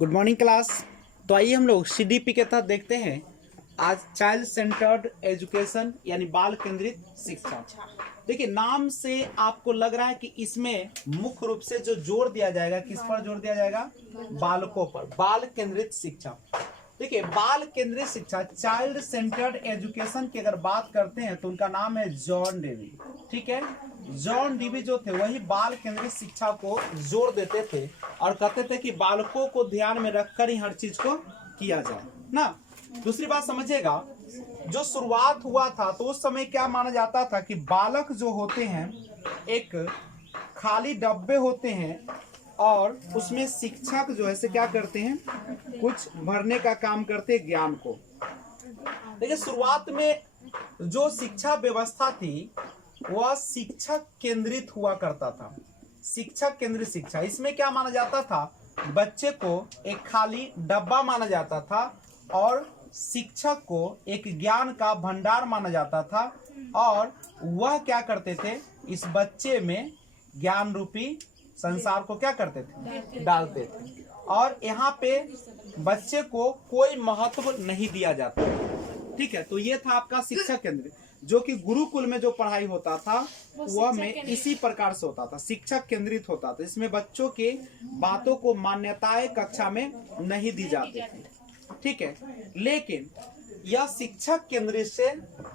Good morning class. तो आइए हम लोग सीडीपी के तहत देखते हैं आज चाइल्ड सेंटर्ड एजुकेशन यानी बाल केंद्रित शिक्षा। देखिए नाम से आपको लग रहा है कि इसमें मुख्य रूप से जो जोर दिया जाएगा, किस पर जोर दिया जाएगा? बालकों पर, बाल केंद्रित शिक्षा। देखिए बाल केंद्रित शिक्षा, चाइल्ड सेंटर्ड एजुकेशन की अगर बात करते हैं तो उनका नाम है जॉन डेवी। ठीक है, जॉन डेवी जो थे वही बाल केंद्रित शिक्षा को जोर देते थे और कहते थे कि बालकों को ध्यान में रखकर ही हर चीज को किया जाए ना। दूसरी बात समझिएगा, जो शुरुआत हुआ था तो उस समय क्या माना जाता था कि बालक जो होते हैं एक खाली डब्बे होते हैं और उसमें शिक्षक जो है से क्या करते हैं, कुछ भरने का काम करते हैं ज्ञान को। देखिए शुरुआत में जो शिक्षा व्यवस्था थी वह शिक्षक केंद्रित हुआ करता था। शिक्षक केंद्रित शिक्षा, इसमें क्या माना जाता था, बच्चे को एक खाली डब्बा माना जाता था और शिक्षक को एक ज्ञान का भंडार माना जाता था और वह क्या करते थे, इस बच्चे में ज्ञान रूपी संसार को क्या करते थे, डालते थे। और यहाँ पे बच्चे को कोई महत्व नहीं दिया जाता। ठीक है, तो ये था आपका शिक्षा केंद्र, जो कि गुरुकुल में जो पढ़ाई होता था वह में इसी प्रकार से होता था, शिक्षक केंद्रित होता था। इसमें बच्चों के बातों को मान्यताएं कक्षा में नहीं दी जाती थी। ठीक है, लेकिन यह शिक्षक केंद्रित से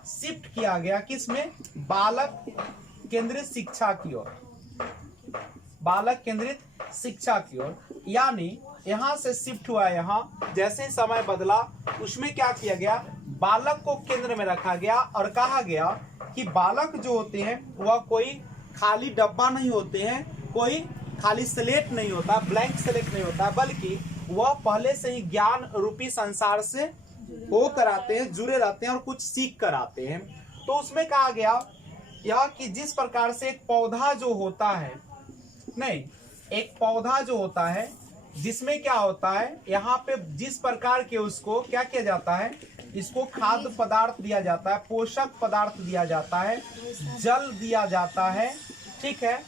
शिफ्ट किया गया किसमें, बालक केंद्रित शिक्षा की ओर, बालक केंद्रित शिक्षा की ओर। यानी यहाँ से शिफ्ट हुआ, यहाँ जैसे ही समय बदला उसमें क्या किया गया, बालक को केंद्र में रखा गया और कहा गया कि बालक जो होते हैं वह कोई खाली डब्बा नहीं होते हैं, कोई खाली स्लेट नहीं होता, ब्लैंक स्लेट नहीं होता, बल्कि वह पहले से ही ज्ञान रूपी संसार से हो कर आते हैं, जुड़े रहते हैं और कुछ सीख कर आते हैं। तो उसमें कहा गया यह कि जिस प्रकार से एक पौधा जो होता है, नहीं एक पौधा जो होता है जिसमें क्या होता है, यहाँ पे जिस प्रकार के उसको क्या किया जाता है, इसको खाद्य पदार्थ दिया जाता है, पोषक पदार्थ दिया जाता है, जल दिया जाता है। ठीक है,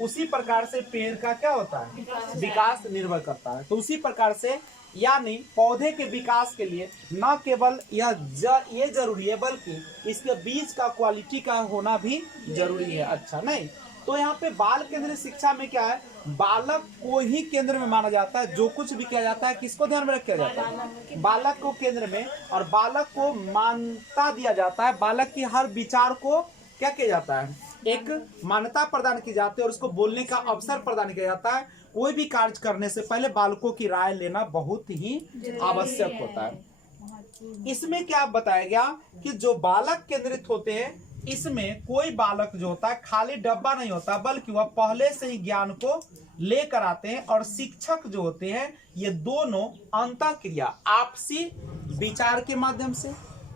उसी प्रकार से पेड़ का क्या होता है, विकास निर्भर करता है। तो उसी प्रकार से यानी पौधे के विकास के लिए न केवल ये जरूरी है बल्कि इसके बीज का क्वालिटी का होना भी जरूरी है। अच्छा नहीं, तो यहाँ पे बाल केंद्रित शिक्षा में क्या है, बालक को ही केंद्र में माना जाता है। जो कुछ भी किया जाता है किसको ध्यान में रख किया जाता है, बालक को केंद्र में, और बालक को मान्यता दिया जाता है। बालक की हर विचार को क्या किया जाता है, एक मान्यता प्रदान की जाती है और उसको बोलने का अवसर प्रदान किया जाता है। कोई भी कार्य करने से पहले बालकों की राय लेना बहुत ही आवश्यक होता है। इसमें क्या बताया गया कि जो बालक केंद्रित होते हैं इसमें कोई बालक जो होता है खाली डब्बा नहीं होता, बल्कि वह पहले से ही ज्ञान को लेकर आते हैं। और शिक्षक जो होते हैं ये दोनों अंतःक्रिया आपसी विचार के माध्यम से,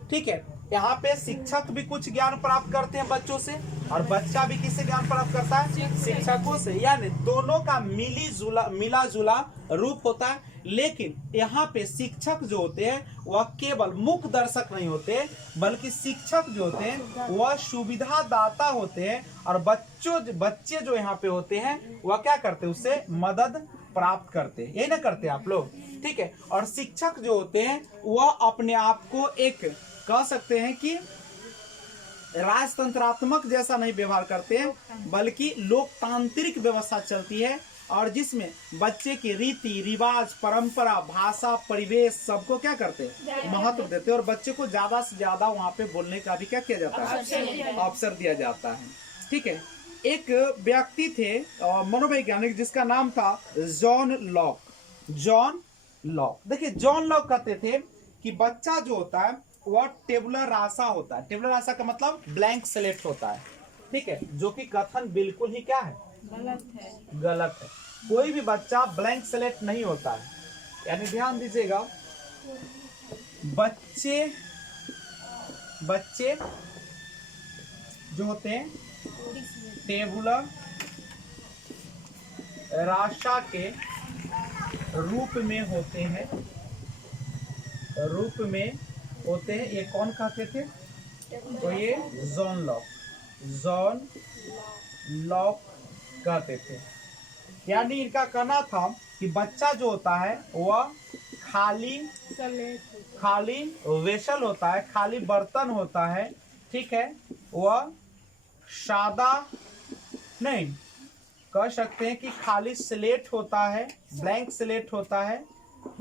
ठीक है, यहाँ पे शिक्षक भी कुछ ज्ञान प्राप्त करते हैं बच्चों से और बच्चा भी किससे ज्ञान प्राप्त करता है, शिक्षकों से। यानी दोनों का मिला जुला रूप होता है। लेकिन यहाँ पे शिक्षक जो होते हैं वह केवल मुख्य दर्शक नहीं होते, बल्कि शिक्षक जो होते हैं वह सुविधा दाता होते हैं और बच्चे जो यहाँ पे होते हैं वह क्या करते हैं, उससे मदद प्राप्त करते हैं। यही ना करते आप लोग, ठीक है। और शिक्षक जो होते हैं वह अपने आप को एक कह सकते हैं कि राजतंत्रात्मक जैसा नहीं व्यवहार करते हैं, बल्कि लोकतांत्रिक व्यवस्था चलती है और जिसमें बच्चे की रीति रिवाज, परंपरा, भाषा, परिवेश सबको क्या करते हैं, महत्व देते हैं और बच्चे को ज्यादा से ज्यादा वहां पे बोलने का भी क्या किया जाता है, अवसर दिया जाता है। ठीक है, एक व्यक्ति थे मनोवैज्ञानिक जिसका नाम था जॉन लॉक। जॉन लॉक, देखिए जॉन लॉक कहते थे कि बच्चा जो होता है वह टेबुलर रासा होता है। टेबुलर रासा का मतलब ब्लैंक स्लेट होता है। ठीक है, जो कि कथन बिल्कुल ही क्या है, गलत है। कोई भी बच्चा ब्लैंक स्लेट नहीं होता है। यानी ध्यान दीजिएगा, बच्चे जो होते हैं टेबुलर रासा के रूप में होते हैं, ये कौन कहते थे, तो ये जॉन लॉक कहते थे। यानी इनका कहना था कि बच्चा जो होता है वह खाली वेसल होता है, खाली बर्तन होता है, ठीक है। वह सादा नहीं, कह सकते हैं कि खाली स्लेट होता है, ब्लैंक स्लेट होता है,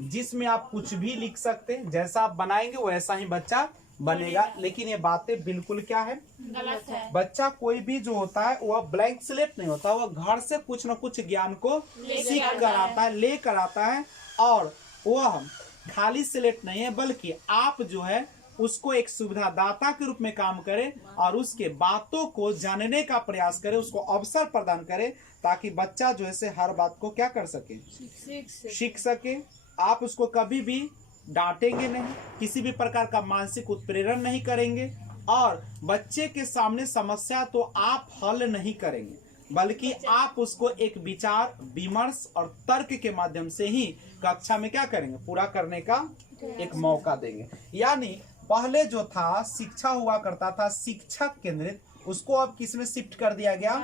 जिसमें आप कुछ भी लिख सकते हैं, जैसा आप बनाएंगे वैसा ही बच्चा बनेगा। लेकिन ये बातें बिल्कुल क्या है, गलत है। बच्चा कोई भी जो होता है वह ब्लैंक स्लेट नहीं होता, वह घर से कुछ न कुछ ज्ञान को सीख कर आता है, ले कर आता है। और वह खाली स्लेट नहीं है, बल्कि आप जो है उसको एक सुविधादाता के रूप में काम करें और उसके बातों को जानने का प्रयास करें, उसको अवसर प्रदान करें, ताकि बच्चा जो है हर बात को क्या कर सके, सीख सके। आप उसको कभी भी डांटेंगे नहीं, किसी भी प्रकार का मानसिक उत्प्रेरण नहीं करेंगे, और बच्चे के सामने समस्या तो आप हल नहीं करेंगे, बल्कि आप उसको एक विचार विमर्श और तर्क के माध्यम से ही कक्षा में क्या करेंगे, पूरा करने का एक मौका देंगे। यानी पहले जो था शिक्षा हुआ करता था शिक्षक केंद्रित, उसको अब किस में शिफ्ट कर दिया गया,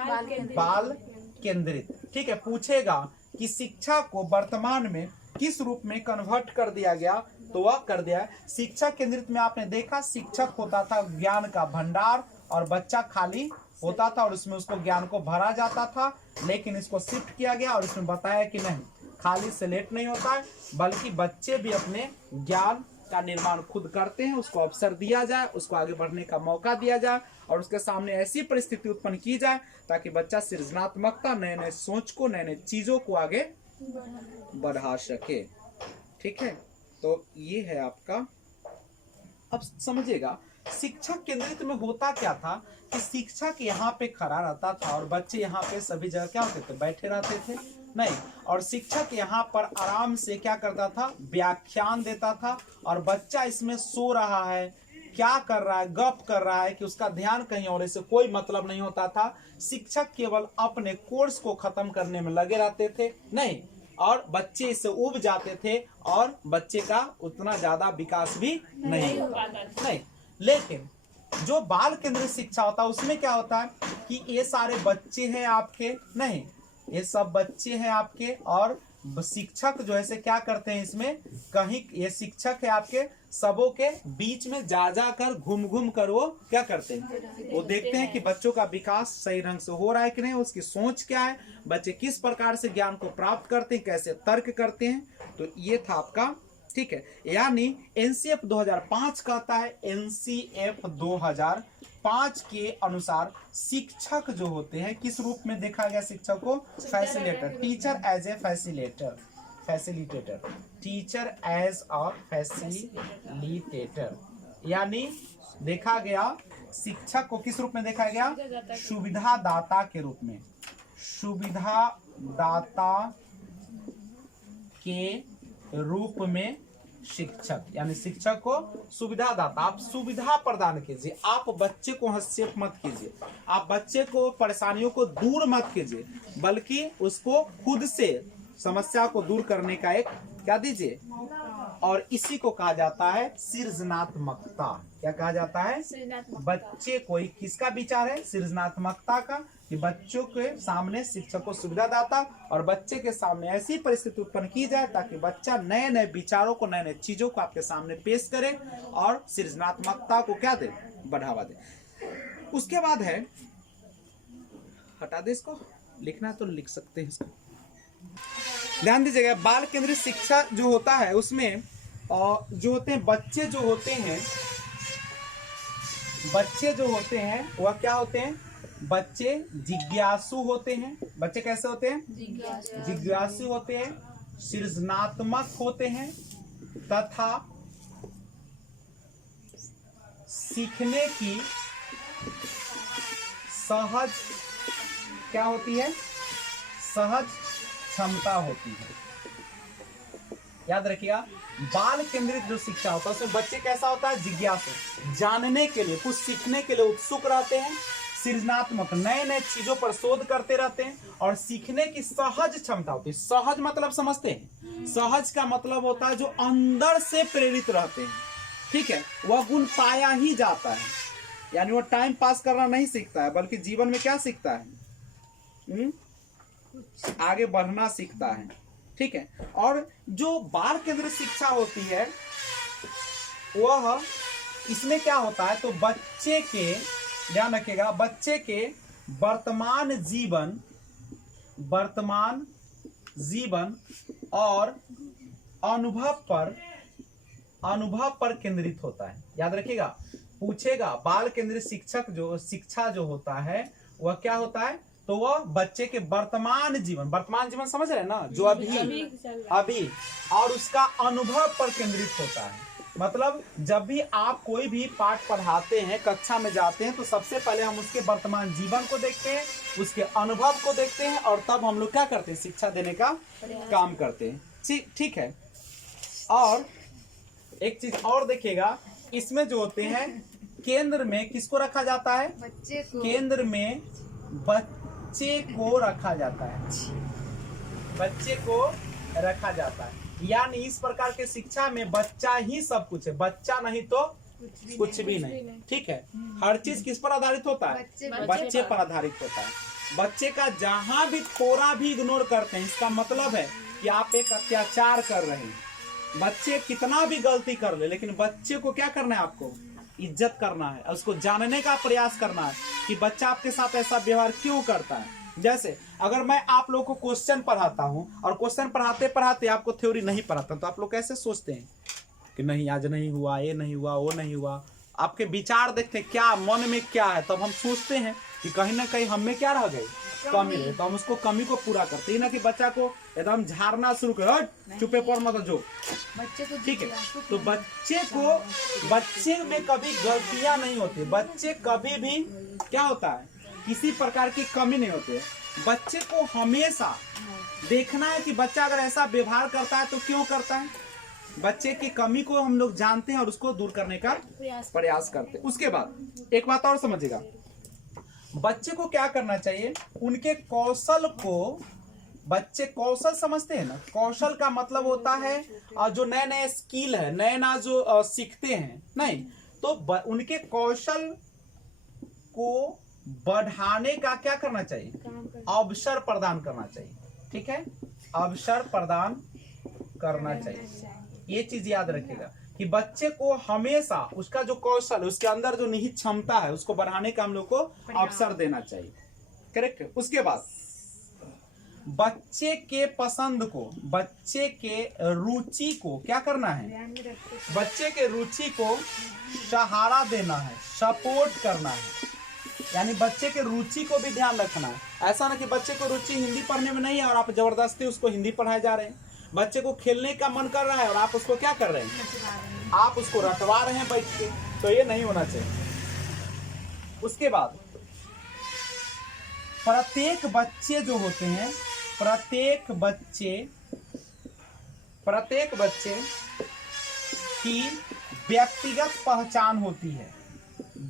बाल केंद्रित। ठीक है, पूछेगा कि शिक्षा को वर्तमान में किस रूप में कन्वर्ट कर दिया गया, तो वह कर दिया है शिक्षा केंद्रित में। आपने देखा शिक्षक होता था ज्ञान का भंडार और बच्चा खाली होता था और उसमें उसको ज्ञान को भरा जाता था। लेकिन इसको शिफ्ट किया गया और इसमें बताया कि नहीं, खाली स्लेट नहीं होता है, बल्कि बच्चे भी अपने ज्ञान का निर्माण खुद करते हैं, उसको अवसर दिया जाए, उसको आगे बढ़ने का मौका दिया जाए और उसके सामने ऐसी परिस्थिति उत्पन्न की जाए ताकि बच्चा सृजनात्मकता, नए नए सोच को, नए नए चीजों को आगे बढ़ा सके। ठीक है, तो ये है आपका। अब समझिएगा शिक्षक केंद्रित में होता क्या था कि शिक्षक यहाँ पे खड़ा रहता था और बच्चे यहाँ पे सभी जगह क्या होते थे, बैठे रहते थे नहीं, और शिक्षक यहाँ पर आराम से क्या करता था, व्याख्यान देता था, और बच्चा इसमें सो रहा है, क्या कर रहा है, गप कर रहा है कि उसका ध्यान कहीं और, इससे कोई मतलब नहीं होता था। शिक्षक केवल अपने कोर्स को खत्म करने में लगे रहते थे नहीं, और बच्चे इससे उब जाते थे और बच्चे का उतना ज्यादा विकास भी नहीं। लेकिन जो बाल केंद्रित शिक्षा होता है उसमें क्या होता है कि ये सारे बच्चे हैं आपके नहीं, ये सब बच्चे हैं आपके, और शिक्षक जो है से क्या करते हैं इसमें, कहीं ये शिक्षक है आपके सबों के बीच में जा जा कर घूम घूम कर वो क्या करते हैं, वो देखते हैं कि बच्चों का विकास सही ढंग से हो रहा है कि नहीं, उसकी सोच क्या है, बच्चे किस प्रकार से ज्ञान को प्राप्त करते हैं, कैसे तर्क करते हैं। तो ये था आपका। ठीक है, यानी एनसीएफ 2005 कहता है, एनसीएफ 2005 के अनुसार शिक्षक जो होते हैं किस रूप में देखा गया, शिक्षक को facilitator, teacher as a facilitator, teacher as a facilitator, यानी देखा गया शिक्षक को किस रूप में देखा गया, सुविधादाता के रूप में, सुविधादाता के रूप में शिक्षक, यानी शिक्षक को सुविधादाता, आप सुविधा प्रदान कीजिए, आप बच्चे को हस्तक्षेप मत कीजिए, आप बच्चे को परेशानियों को दूर मत कीजिए, बल्कि उसको खुद से समस्या को दूर करने का एक क्या दीजिए, और इसी को कहा जाता है सृजनात्मकता। क्या कहा जाता है, बच्चे को किसका विचार है, सृजनात्मकता का, कि बच्चों के सामने शिक्षक को सुविधादाता और बच्चे के सामने ऐसी परिस्थिति उत्पन्न की जाए ताकि बच्चा नए नए विचारों को, नए नए चीजों को आपके सामने पेश करे और सृजनात्मकता को क्या दे, बढ़ावा दे। उसके बाद है, हटा दे इसको, लिखना तो लिख सकते हैं इसको। ध्यान दीजिएगा, बाल केंद्रित शिक्षा जो होता है उसमें जो होते हैं बच्चे जो होते हैं वह क्या होते हैं, बच्चे जिज्ञासु होते हैं। बच्चे कैसे होते हैं, जिज्ञासु होते हैं, सृजनात्मक होते हैं, तथा सीखने की सहज क्या होती है, सहज क्षमता होती है। याद रखिएगा, बाल केंद्रित जो शिक्षा होता है उसमें बच्चे कैसा होता है, जिज्ञासु, जानने के लिए, कुछ सीखने के लिए उत्सुक रहते हैं, सृजनात्मक, नए नए चीजों पर शोध करते रहते हैं, और सीखने की सहज क्षमता होती है। सहज मतलब समझते हैं, सहज का मतलब होता है जो अंदर से प्रेरित रहते हैं। ठीक है, वह गुण पाया ही जाता है, यानी वह टाइम पास करना नहीं सीखता है, बल्कि जीवन में क्या सीखता है, आगे बढ़ना सीखता है। ठीक है, और जो बाल केंद्रित शिक्षा होती है वह इसमें क्या होता है, तो बच्चे के, ध्यान रखिएगा, बच्चे के वर्तमान जीवन और अनुभव पर केंद्रित होता है। याद रखिएगा, पूछेगा बाल केंद्रित शिक्षा जो होता है वह क्या होता है, तो वह बच्चे के वर्तमान जीवन समझ रहे हैं ना, जो अभी और उसका अनुभव पर केंद्रित होता है। मतलब जब भी आप कोई भी पाठ पढ़ाते हैं, कक्षा में जाते हैं, तो सबसे पहले हम उसके वर्तमान जीवन को देखते हैं, उसके अनुभव को देखते हैं, और तब हम लोग क्या करते हैं, शिक्षा देने का काम करते हैं। ठीक है, और एक चीज और देखिएगा, इसमें जो होते हैं केंद्र में किसको रखा जाता है, बच्चे को। केंद्र में बच्चे को रखा जाता है, बच्चे को रखा जाता है। यानी इस प्रकार के शिक्षा में बच्चा ही सब कुछ है, बच्चा नहीं तो कुछ भी नहीं। ठीक है, हर चीज किस पर आधारित होता है, बच्चे पर आधारित होता है। बच्चे का जहां भी थोड़ा भी इग्नोर करते हैं, इसका मतलब है कि आप एक अत्याचार कर रहे हैं। बच्चे कितना भी गलती कर ले, लेकिन बच्चे को क्या करना है, आपको इज्जत करना है, उसको जानने का प्रयास करना है कि बच्चा आपके साथ ऐसा व्यवहार क्यों करता है। जैसे अगर मैं आप लोगों को क्वेश्चन पढ़ाता हूं और क्वेश्चन पढ़ाते पढ़ाते आपको थ्योरी नहीं पढ़ाता, तो आप लोग कैसे सोचते हैं कि नहीं आज नहीं हुआ, ये नहीं हुआ, वो नहीं हुआ। आपके विचार देखते हैं क्या मन में क्या है, तब हम सोचते हैं कि कहीं ना कहीं हम में क्या रह गई, कमी है, तो हम उसको कमी को पूरा करते हैं। ना कि बच्चा को एकदम झाड़ना शुरू कर, चुपे पड़ मत जो, ठीक है। तो बच्चे में कभी गलतियां नहीं होती, बच्चे कभी भी क्या होता है, किसी प्रकार की कमी नहीं होती है। बच्चे को हमेशा देखना है कि बच्चा अगर ऐसा व्यवहार करता है तो क्यों करता है। बच्चे की कमी को हम लोग जानते हैं और उसको दूर करने का प्रयास करते हैं। उसके बाद एक बात और समझिएगा, बच्चे को क्या करना चाहिए, उनके कौशल को, बच्चे कौशल समझते हैं ना, कौशल का मतलब होता है जो नए नए स्किल है, नए नया जो सीखते हैं, नहीं तो उनके कौशल को बढ़ाने का क्या करना चाहिए, अवसर प्रदान करना चाहिए। ठीक है, अवसर प्रदान करना चाहिए। ये चीज याद रखिएगा कि बच्चे को हमेशा उसका जो कौशल, उसके अंदर जो निहित क्षमता है, उसको बढ़ाने का हम लोग को अवसर देना चाहिए। करेक्ट। उसके बाद बच्चे के पसंद को, बच्चे के रुचि को क्या करना है, बच्चे के रुचि को सहारा देना है, सपोर्ट करना है। यानी बच्चे के रुचि को भी ध्यान रखना है। ऐसा ना कि बच्चे को रुचि हिंदी पढ़ने में नहीं है और आप जबरदस्ती उसको हिंदी पढ़ाए जा रहे हैं। बच्चे को खेलने का मन कर रहा है और आप उसको क्या कर रहे हैं, आप उसको रटवा रहे हैं बैठ के, तो ये नहीं होना चाहिए। उसके बाद प्रत्येक बच्चे जो होते हैं, प्रत्येक बच्चे की व्यक्तिगत पहचान होती है।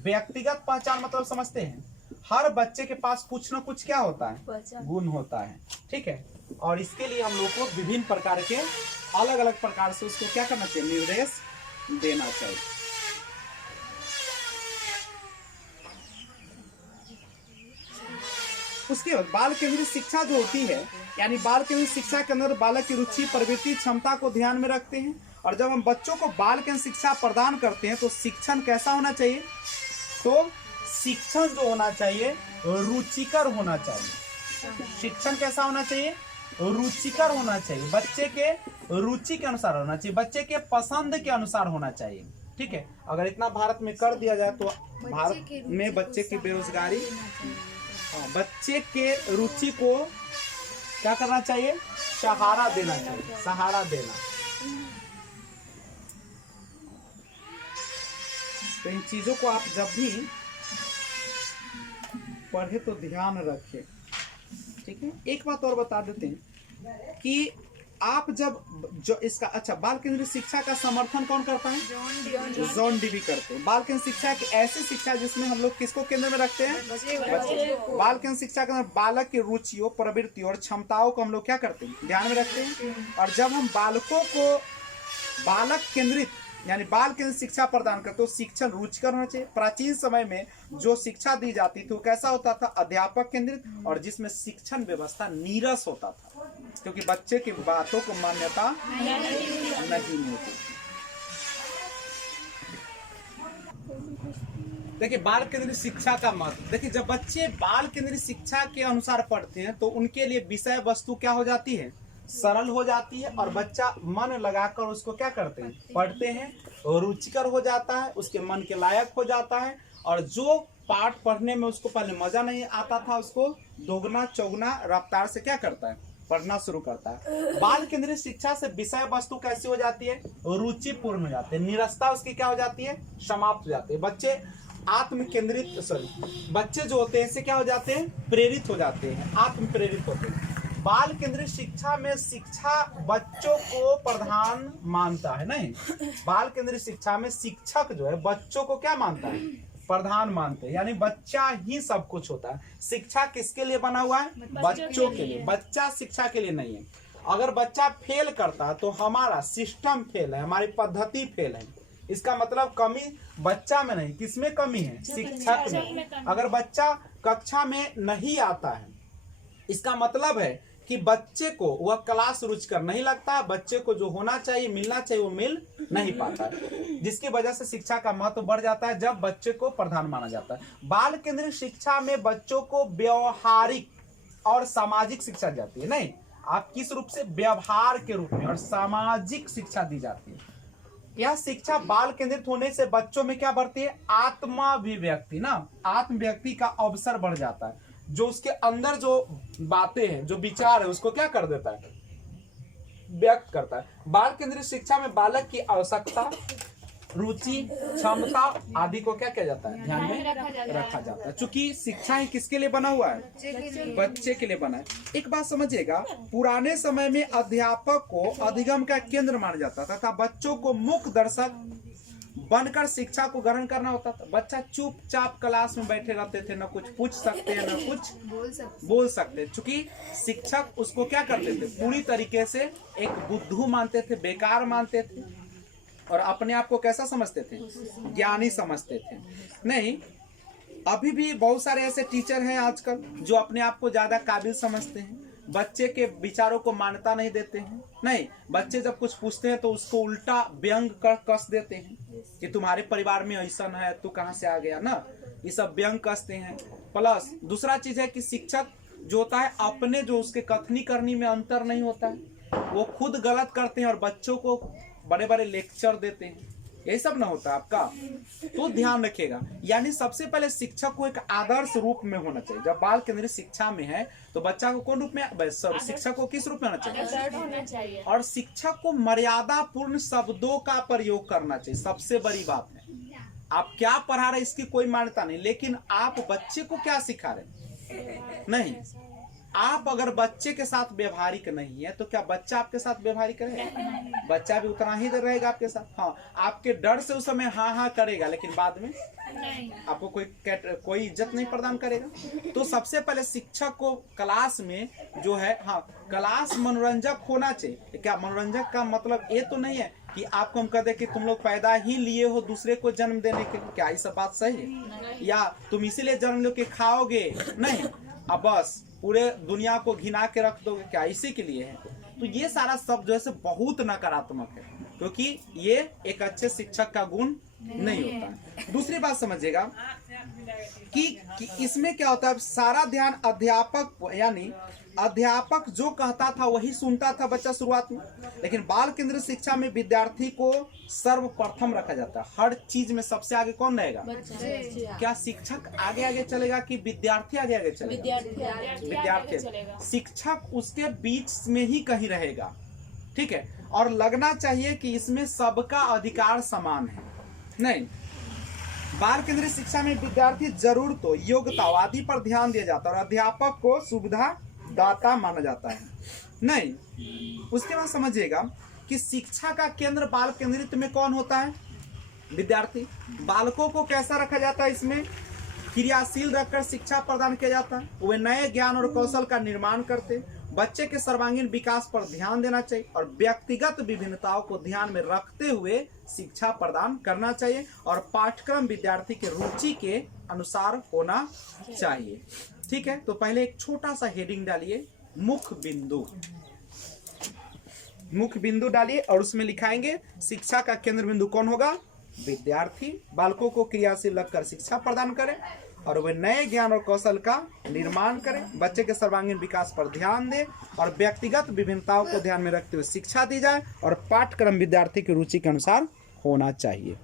व्यक्तिगत पहचान मतलब समझते हैं, हर बच्चे के पास कुछ ना कुछ क्या होता है, गुण होता है। ठीक है, और इसके लिए हम लोग को विभिन्न प्रकार के अलग अलग प्रकार से उसको क्या करना चाहिए, निर्देश देना चाहिए। उसके बाद बाल केंद्रित शिक्षा जो होती है, यानी बाल केंद्रित शिक्षा के अंदर बालक की रुचि, प्रवृत्ति, क्षमता को ध्यान में रखते हैं। और जब हम बच्चों को बाल केंद्रित शिक्षा प्रदान करते हैं तो शिक्षण कैसा होना चाहिए, तो शिक्षण जो होना चाहिए रुचिकर होना चाहिए। शिक्षण कैसा होना चाहिए, रुचिकर होना चाहिए, बच्चे के रुचि के अनुसार होना चाहिए, बच्चे के पसंद के अनुसार होना चाहिए। ठीक है, अगर इतना भारत में कर दिया जाए तो भारत में बच्चे की बेरोजगारी, बच्चे के रुचि को क्या करना चाहिए, सहारा देना चाहिए, सहारा देना। तो इन चीजों को आप जब भी पढ़े तो ध्यान रखें। ठीक है, एक बात और बता देते हैं कि आप जब जो इसका अच्छा बाल केंद्रित शिक्षा का समर्थन कौन करता है, जॉन डीवी करते हैं। बाल केंद्रित शिक्षा की ऐसी शिक्षा जिसमें हम लोग किसको केंद्र में रखते हैं, बच्चे को। बाल केंद्रित शिक्षा के अंदर बालक की रुचियों, प्रवृत्तियों और क्षमताओं को हम लोग क्या करते हैं, ध्यान में रखते हैं। और जब हम बालकों को बालक केंद्रित यानी बाल केंद्रित शिक्षा प्रदान करते, तो शिक्षण रुचिकर होना चाहिए। प्राचीन समय में जो शिक्षा दी जाती थी वो कैसा होता था? अध्यापक केंद्रित, और जिसमें शिक्षण व्यवस्था नीरस होता था, क्योंकि बच्चे की बातों को मान्यता नहीं होती। देखिए बाल केंद्रित शिक्षा का महत्व, देखिए जब बच्चे बाल केंद्रित शिक्षा के अनुसार पढ़ते हैं तो उनके लिए विषय वस्तु क्या हो जाती है? सरल हो जाती है, और बच्चा मन लगाकर उसको क्या करते हैं? पढ़ते हैं, रुचिकर हो जाता है, उसके मन के लायक हो जाता है, और जो पाठ पढ़ने में उसको पहले मजा नहीं आता था उसको दोगुना चौगुना रफ्तार से क्या करता है? पढ़ना शुरू करता है। बाल केंद्रित शिक्षा से विषय वस्तु कैसी हो जाती है? रुचिपूर्ण हो जाती है, निरस्ता उसकी क्या हो जाती है? समाप्त हो जाती है। बच्चे आत्म केंद्रित बच्चे जो होते हैं इससे क्या हो जाते हैं? प्रेरित हो जाते हैं, आत्म प्रेरित होते हैं। बाल केंद्रित शिक्षा में शिक्षा बच्चों को प्रधान मानता है, नहीं, बाल केंद्रित शिक्षा में शिक्षक जो है बच्चों को क्या मानता है? प्रधान मानते हैं, यानी बच्चा ही सब कुछ होता है। शिक्षा किसके लिए बना हुआ है? बच्चों के लिए, बच्चा शिक्षा के लिए नहीं है। अगर बच्चा फेल करता है तो हमारा सिस्टम फेल है, हमारी पद्धति फेल है। इसका मतलब कमी बच्चा में नहीं, किसमें कमी है? शिक्षक में। अगर बच्चा कक्षा में नहीं आता है, इसका मतलब है कि बच्चे को वह क्लास रुचिकर नहीं लगता है, बच्चे को जो होना चाहिए, मिलना चाहिए, वो मिल नहीं पाता है, जिसकी वजह से शिक्षा का महत्व बढ़ जाता है जब बच्चे को प्रधान माना जाता है। बाल केंद्रित शिक्षा में बच्चों को व्यवहारिक और सामाजिक शिक्षा दी जाती है, नहीं, आप किस रूप से? व्यवहार के रूप में, और सामाजिक शिक्षा दी जाती है। यह शिक्षा बाल केंद्रित होने से बच्चों में क्या बढ़ती है? आत्माभिव्यक्ति, ना, आत्मव्यक्ति का अवसर बढ़ जाता है। जो उसके अंदर जो बातें हैं, जो विचार है, उसको क्या कर देता है? व्यक्त करता है। बाल केंद्रित शिक्षा में बालक की आवश्यकता, रुचि, क्षमता आदि को क्या किया जाता है? ध्यान में रखा जाता है। चूंकि शिक्षा ही किसके लिए बना हुआ है? बच्चे के लिए बना है। एक बात समझिएगा, पुराने समय में अध्यापक को अधिगम का केंद्र माना जाता था तथा बच्चों को मुख्य दर्शक बनकर शिक्षा को ग्रहण करना होता था। बच्चा चुपचाप क्लास में बैठे रहते थे, न कुछ पूछ सकते हैं, न कुछ बोल सकते। चूंकि शिक्षक उसको क्या करते थे? पूरी तरीके से एक बुद्धू मानते थे, बेकार मानते थे, और अपने आप को कैसा समझते थे? ज्ञानी समझते थे। नहीं, अभी भी बहुत सारे ऐसे टीचर हैं आजकल जो अपने आप को ज्यादा काबिल समझते हैं, बच्चे के विचारों को मान्यता नहीं देते हैं। नहीं, बच्चे जब कुछ पूछते हैं तो उसको उल्टा व्यंग कर कस देते हैं कि तुम्हारे परिवार में ऐसा है, तू कहाँ से आ गया, ना, ये सब व्यंग कसते हैं। प्लस दूसरा चीज है कि शिक्षक जो होता है अपने जो उसके कथनी करनी में अंतर नहीं होता है, वो खुद गलत करते हैं और बच्चों को बड़े बड़े लेक्चर देते हैं, यही सब ना होता है आपका। तो ध्यान रखिएगा, यानी सबसे पहले शिक्षक को एक आदर्श रूप में होना चाहिए। जब बाल केंद्रित शिक्षा में है तो बच्चा को कौन रूप में? शिक्षक को किस रूप में होना चाहिए? और शिक्षक को मर्यादा पूर्ण शब्दों का प्रयोग करना चाहिए। सबसे बड़ी बात है, आप क्या पढ़ा रहे इसकी कोई मान्यता नहीं, लेकिन आप बच्चे को क्या सिखा रहे? नहीं, आप अगर बच्चे के साथ व्यवहारिक नहीं है तो क्या बच्चा आपके साथ व्यवहारिक रहेगा? बच्चा भी उतना ही रहेगा आपके साथ। हाँ, आपके डर से उस समय हाँ हाँ करेगा, लेकिन बाद में नहीं, आपको कोई इज्जत नहीं प्रदान करेगा। तो सबसे पहले शिक्षक को क्लास में जो है, हाँ, क्लास मनोरंजक होना चाहिए। क्या मनोरंजक का मतलब ये तो नहीं है कि आपको हम कह दे कि तुम लोग पैदा ही लिए हो दूसरे को जन्म देने के, क्या ये सब बात सही है? या तुम इसीलिए जन्म लो कि खाओगे? नहीं, अब बस पूरे दुनिया को घिना के रख दोगे, क्या इसी के लिए है? तो ये सारा सब जो है बहुत नकारात्मक है, क्योंकि ये एक अच्छे शिक्षक का गुण नहीं होता है। दूसरी बात समझिएगा कि इसमें क्या होता है, सारा ध्यान अध्यापक, यानी अध्यापक जो कहता था वही सुनता था बच्चा शुरुआत में, लेकिन बाल केंद्रित शिक्षा में विद्यार्थी को सर्वप्रथम रखा जाता है। हर चीज में सबसे आगे कौन रहेगा? क्या शिक्षक आगे आगे चलेगा कि विद्यार्थी आगे आगे चलेगा? विद्यार्थी। शिक्षक उसके बीच में ही कहीं रहेगा, ठीक है। और लगना चाहिए कि इसमें सबका अधिकार समान है। नहीं, बाल केंद्रित शिक्षा में विद्यार्थी जरूरतों, योग्यतावादी पर ध्यान दिया जाता है और अध्यापक को सुविधा दाता माना जाता है। नहीं, उसके बाद समझिएगा कि शिक्षा का केंद्र बाल केंद्रित में कौन होता है? विद्यार्थी। बालकों को कैसा रखा जाता है? इसमें क्रियाशील रखकर शिक्षा प्रदान किया जाता है। वे नए ज्ञान और कौशल का निर्माण करते, बच्चे के सर्वांगीण विकास पर ध्यान देना चाहिए और व्यक्तिगत विभिन्नताओं को ध्यान में रखते हुए शिक्षा प्रदान करना चाहिए और पाठ्यक्रम विद्यार्थी के रुचि के अनुसार होना चाहिए। ठीक है, तो पहले एक छोटा सा हेडिंग डालिए, मुख्य बिंदु। मुख्य बिंदु डालिए और उसमें लिखाएंगे शिक्षा का केंद्र बिंदु कौन होगा? विद्यार्थी। बालकों को क्रियाशील लगकर शिक्षा प्रदान करें और वे नए ज्ञान और कौशल का निर्माण करें। बच्चे के सर्वांगीण विकास पर ध्यान दें और व्यक्तिगत विभिन्नताओं को ध्यान में रखते हुए शिक्षा दी जाए और पाठ्यक्रम विद्यार्थी की रुचि के अनुसार होना चाहिए।